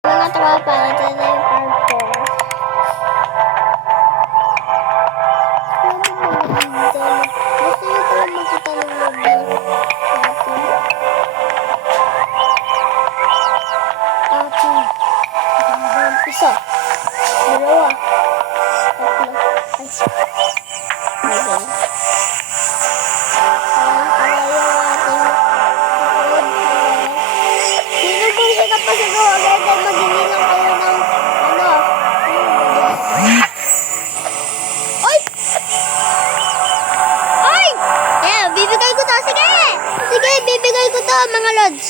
Mga tropa, ito na yung parkour. Gusto nyo pala makita ng lobby natin. Ating. Isa. Dalawa. Tatlo. Ay. Ayan. Sino kung sikat pa sa gawa, agad magiging lang kayo ng ano? Oy! Oy! Eh, bibigay ko to. Sige! Sige, bibigay ko to, mga lods.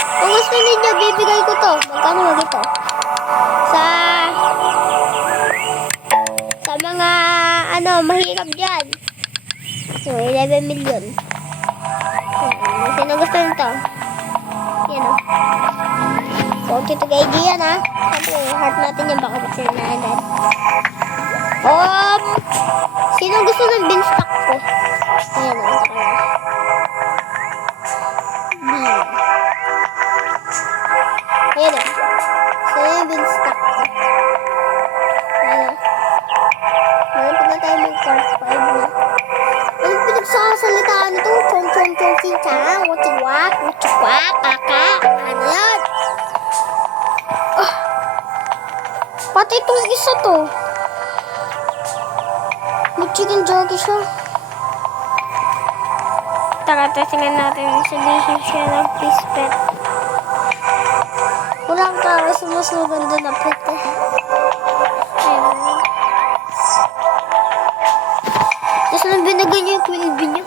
Kung gusto ninyo, bibigay ko to. Magkano wag ito? Sa mga, ano, mahirap dyan. So, 11 million. Sino gusto nito? Yan o. Okay to kay Gian ha. Siyempre, heart natin yan. Baka magsinahan. Sino gusto ng beanstalk ko? Ayan o. Ayan o. Sino yung beanstalk ko? Ayan o. Malapit na tayo mag-part 5 na. Anong pinagsasalitaan ito? Chong-chong-chong sika, wati-wak, wati-wak, kaka. Ano yan? Pati itong isa to. May chicken jockey siya. Tara, testingin natin. Sabihin siya ng fish pet. Walang tara sa mas maganda na pet eh. Tapos nang binagay niyo yung queen bee niyo.